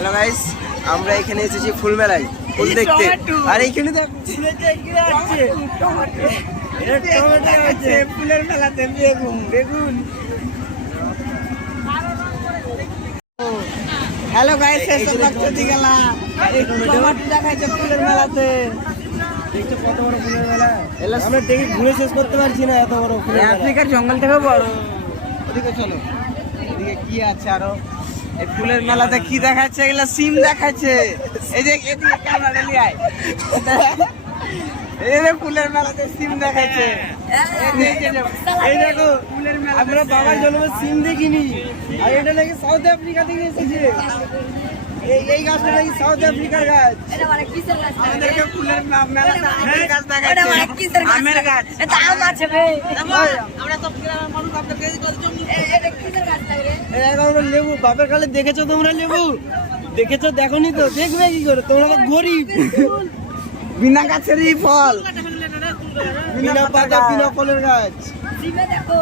Hello guys, আমরা এখানে এসেছি ফুল মেলায় ফুল দেখতে। আর এইখানে দেখ ফুলের মেলাতে বেগুন। হ্যালো গাইস, শেষ লাগছে দিগলা এই টমেটো দেখাইছে ফুলের মেলাতে। দেখছো কত বড় ফুলের মেলা, আমরা দেখি ঘুরে শেষ করতে পারছি না, এত বড় ফুলের মেলা। আফ্রিকার জঙ্গল থেকে বড়। ওদিকে চলো, এদিকে কি আছে আরো? এই ফুলের মেলাতে কি দেখাচ্ছে? এগুলা সিম দেখাচ্ছে। এই যে এদিকে ক্যামেরা নিয়ে আয়, এই যে ফুলের মেলাতে সিম দেখাচ্ছে। এই দেখো ফুলের মেলা, আমরা বাবার জন্মে সিম দেখিনি। আর এটা নাকি সাউথ আফ্রিকা থেকে এসেছে। এই গাছটা নাকি সাউথ আফ্রিকার গাছ। আমাদেরকে ফুলের মেলাতে আমের গাছ দেখাচ্ছে। আমের গাছ এটা আম আছে রে। আমরা সব গ্রামের মানুষ আপনাদের এই করে জমি। এটা কিসের গাছ লাগে? এটা আমরা লেবু। বাপের কালে দেখেছো তোমরা লেবু? দেখেছো? দেখোনি তো, দেখবে কি করে? তোমরা তো গরিব। বিনা গাছেরই ফল, বিনা পাতা বিনা ফলের গাছ। দেখো